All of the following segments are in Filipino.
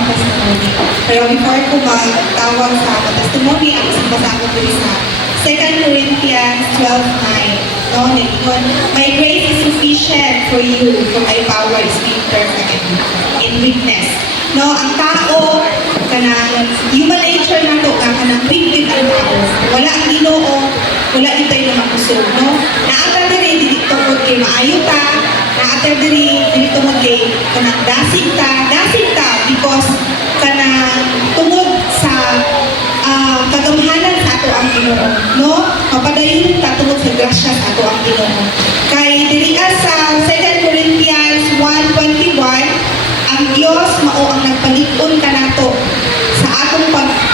akong testimony. Pero before ko magtawag sa akong testimony, ang isang basa ko dito sa 2 Corinthians 12:9. No, my grace is sufficient for you, for my power is being perfect in weakness. No, ang tao, kanang human nature na to, kanang weak ang tao. Wala ang Ginoo, wala dito yung makusog, no? Naata diri dito mo kay maayo ta, naata diri dito mo kay kanang dasig ta because kanang tungod sa kagamhanan sa ato ang Ginoo, no? Mapadayon ta tungod sa grasya sa ato ang Ginoo. Kay diri sa 2 Corinthians 1:21, ang Dios mao ang nagpalig-on kanato sa atong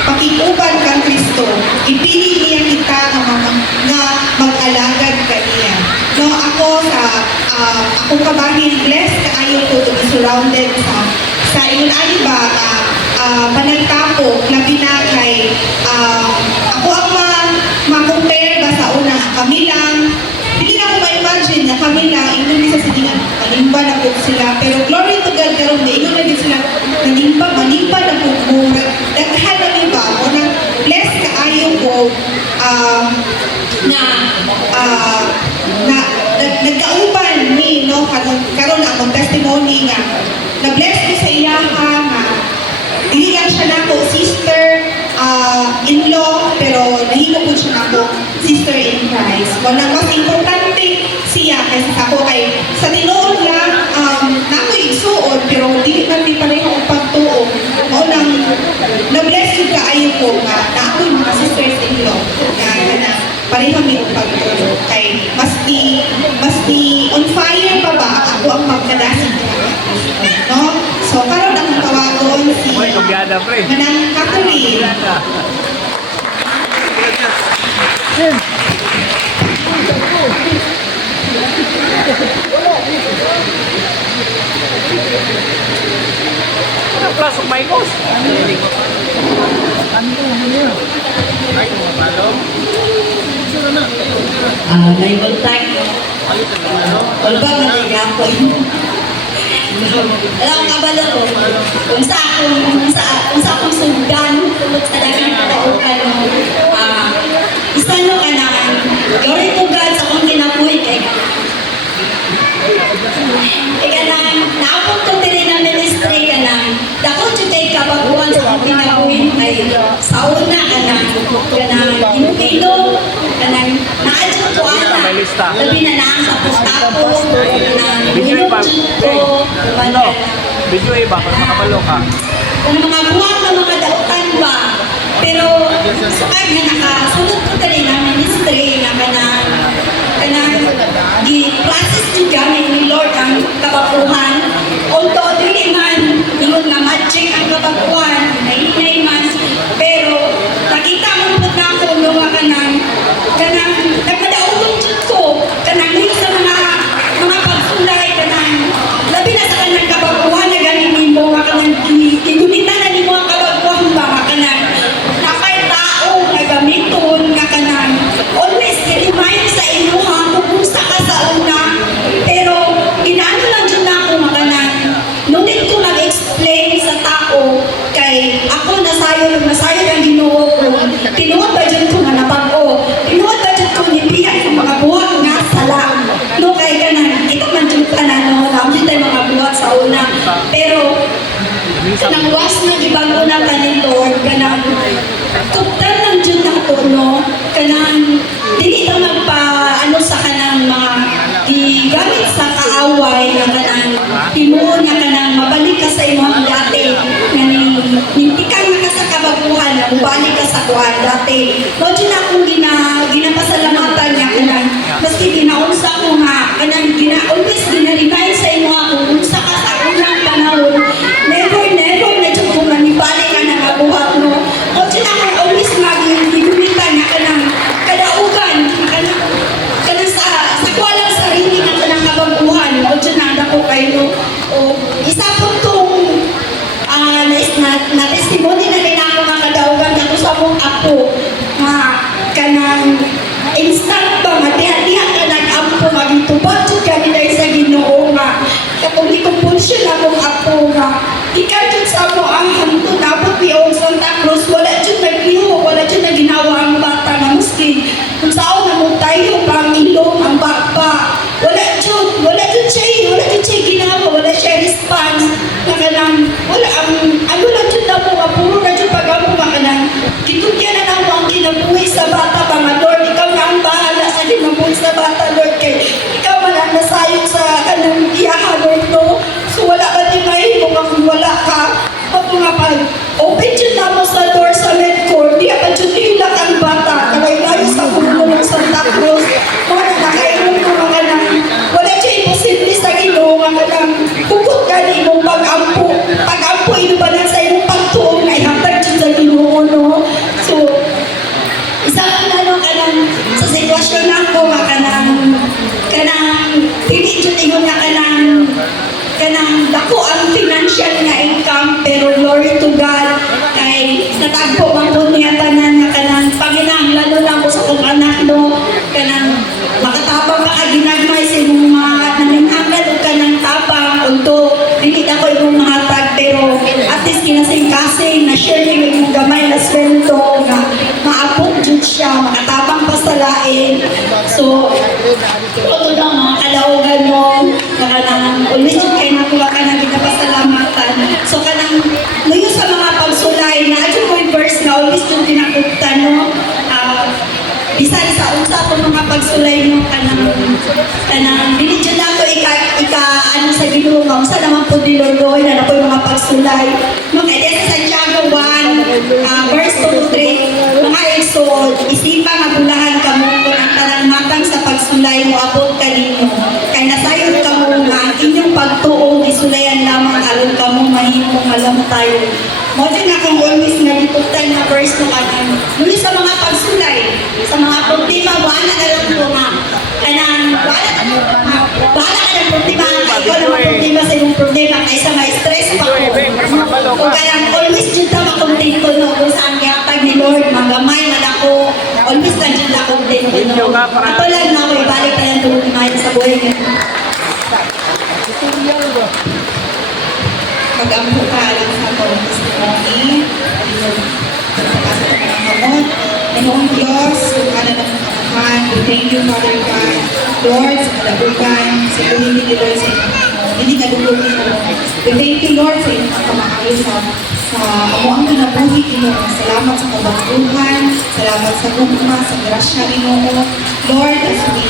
pakiguban kang Kristo. Ipili niya kita nga mag-alagad kaniya. No, ako akong kabahin, blessed kaayo ko to be surrounded sa ingon ani ba panagtapo labi na kay ako ang ma-compare ba sa una kami lang. Hindi na ako ma-imagine na kami lang, ingon din sa silingan, manimba na po sila. Pero glory to God, karoon na, ingon na din sila, manimba na po mo. Daghan na iba, o na bless ka ayaw ko, nagkauban ni, no, karoon na akong testimony nga, na bless ko sa iyaha nga, hindi lang siya na ako, sister, in-law, pero nahimo po siya na ako, sister in Christ. Walang mas importante siya kaysa sa ako kay sa tinuod lang, na ako igsuon, pero hindi man may pareho ang pagtuo. O nang na-bless yun kaayo ko nga, na ako yung mga sisters-in-law, na pareho may pagtuo. Kay mas di on fire pa ba, ako ang magkadasin ka. No? So, karoon akong tawagon si Manang Catherine. Pasok may kos. Naibagtag. Wala ba naligapoy? Alam ang kabalo ko, kung sa akong sugdan, tulad sa dagang kataukan mo, isa no ka na, glory to God sa akong kinabuhi kay naapot ko din na ministry ka na, dako today kabaguhan sa akong kinabuhi kay sa una ka na, Ino-ino, naadyo ko ata, labi na naang tapos-tapos, Video iba, para makabalo ka. Kung mga buwan ng mga dautan ba, pero sukad nga nakasunod ko tali ng ministry na di process juga ni Lord ang kababuhan. Although dili man, ingon nga magic ang kababuhan, nahinay man, pero nakita mo po na ako nung nagmadaulong dyan ko, kanang sa mga pagsulay, labi na sa kanang kababuhan na ganin mo, igunitan na ni mo ang kababuhan ba, napay tao na gamiton, always i-remind sa inyo ha, kumusta ka sa una, pero inaano lang dyan na ako ngunit ko mag-explain sa tao, kay ako nasayo ang Ginoo ko, tinuod ba dyan ko nga nabago, tinuod ba dyan ko nibiyan sa mga buhat nga sala, no kay ito man dyan ka na, no, namin tayo mga buhat sa una, pero kanang was na gibago na ka ni Lord, tuktan lang dyan na ako, no, dili na magpa, sa kanang mga gamit sa kaaway na tinuod na mabalik ka sa imong dati, nintikan na ka sa kabaguhan, na mabalik ka sa kuhan dati. No, dyan akong ginapasalamatan niya, maski ginaunsa ko nga, always ginaremind sa inyo ako, unsa ka sa unang panahon, never na dyan kung nanibalik ka na mabuhat, no. No, dyan akong always gigumitan na kadaugan, sa kuwalang sarili na kanang kabaguhan, no, dyan na ako kayo, isa po itong na testimony na rin ako nga kadaugan na sa mong ako nga kanang instant ba nga diha ka nag-ampo magitubad ka nila sa Ginoo nga katong ikupunsyon akong ako nga Ikaw dyan sa mo ang hantod, dapat biyong Santa Cruz, wala dyan nag-iho, wala dyan na ginawa ang bata na maski. Kung saan na mo tayo, pang ilong, ang baba. Wala dyan siya ginawa, wala siya response. Na kanang, wala, ano lang dyan na mo, puro na dyan pag-amo ka kanang, kitugyan na lang mo ang kinabuhi sa bata, mga Lord, ikaw na ang bahala sa kinabuhi sa bata, Lord, kay ikaw man ang nasayong sa kanang iyaha, Lord, no? So wala ka din mahimo kung wala ka. Ako nga pag open dyan na mo sa door sa Medcore, di pa dyan hilak ang bata, kaya layo sa puno ng Santa Cruz. Mga nakainom ko mga nang, wala dyan imposible sa Ginoo, mga nang, kukot ka ni mong pag-ampo. Pag-ampo, ino ba na sa imong pagtuong na ihatag dyan sa Ginoo, no? So, isang ano ka nang, sa sitwasyon na ako, mga kanang, hindi dyan ingon nga kanang dako ang financial nga income, pero glory to God, kay natagpo man po niya tanan nga kanang panginahanglan lang ko sa kong anak, no, kanang makatabang ka ginagmay sa imong mga nanginhanglan o kanang tabang, although dili na ko imong mahatag, pero at least kinasing-kasing na share niyo imong gamay na sweldo nga maabot jud siya, makatabang pa sa lain. So ito daw mga kalaugan mo, na kanang always yung kayo nakuha ka na ginapasalamatan. So kanang nuyo sa mga pagsulay na adyo mo yung verse na always yung kinakuptan, no? Bisan sa unsa po mga pagsulay mo kanang dili dyan na ito ano sa Ginoo nga unsa naman po diloloy na po yung mga pagsulay. Mga sa Santiago 1 verse 2 to 3, mga eksod, isipa nga bulahan ka mo kung ang tanang matang sa pagsulay mo abot kanino. Kay nasayod ka mo nga ang inyong pagtuong isulayan lamang aron ka mo mahimong alam tayo. Mo din akong always nga giputan na verse no kanang muli sa mga pagsulay, sa mga problema, wala na lang po nga. Kanang, wala ka ng problema, ikaw naman problema sa iyong problema, kaysa may stress pa ko. Kung kaya always dyan na makontento, no, kung saan yatag ni Lord, magamay man ako, always na dyan na kontento, no. Ito lang na ako, ibalik na yan tulong imayan sa buhay niyo. Pag-ampo ka lang sa kong testimony, pagpapasok ka ng kamot, Panginoong Diyos, ano ng kamahan, we thank you, Father God, Lord, sa kalabugan, sa pumili ni Lord, sa hindi kadugog ni Lord. We thank you, Lord, sa inyong kamahalo sa amo ang kinabuhi, Ginoo. Salamat sa kabaguhan, salamat sa gugma, sa grasya, Ginoo. Lord, as we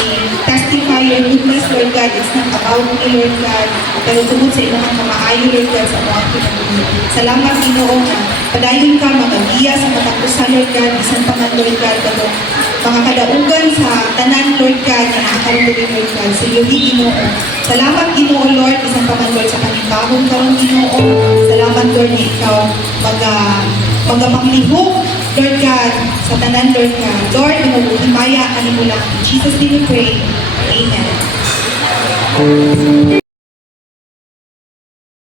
testify your goodness, Lord God, it's not about me, Lord God, pero tungkol sa inyong kamaayo, Lord God, sa amo ang kinabuhi. Salamat, Ginoo, na padayon ka, magagiya sa katapusan, Lord God, isang pangan, Lord God, pero mga kadaugan sa tanan, Lord God, na nakakarulog, Lord God, sa iyo, Ginoo. Salamat, Ginoo, Lord, isang pangan, Lord, sa panibahon karong Ginoo. Salamat, Lord, na ikaw magapanglihok, Lord God, sa tanan, Lord God. Lord, himaya ka ni mo lang. In Jesus' name we pray. Amen.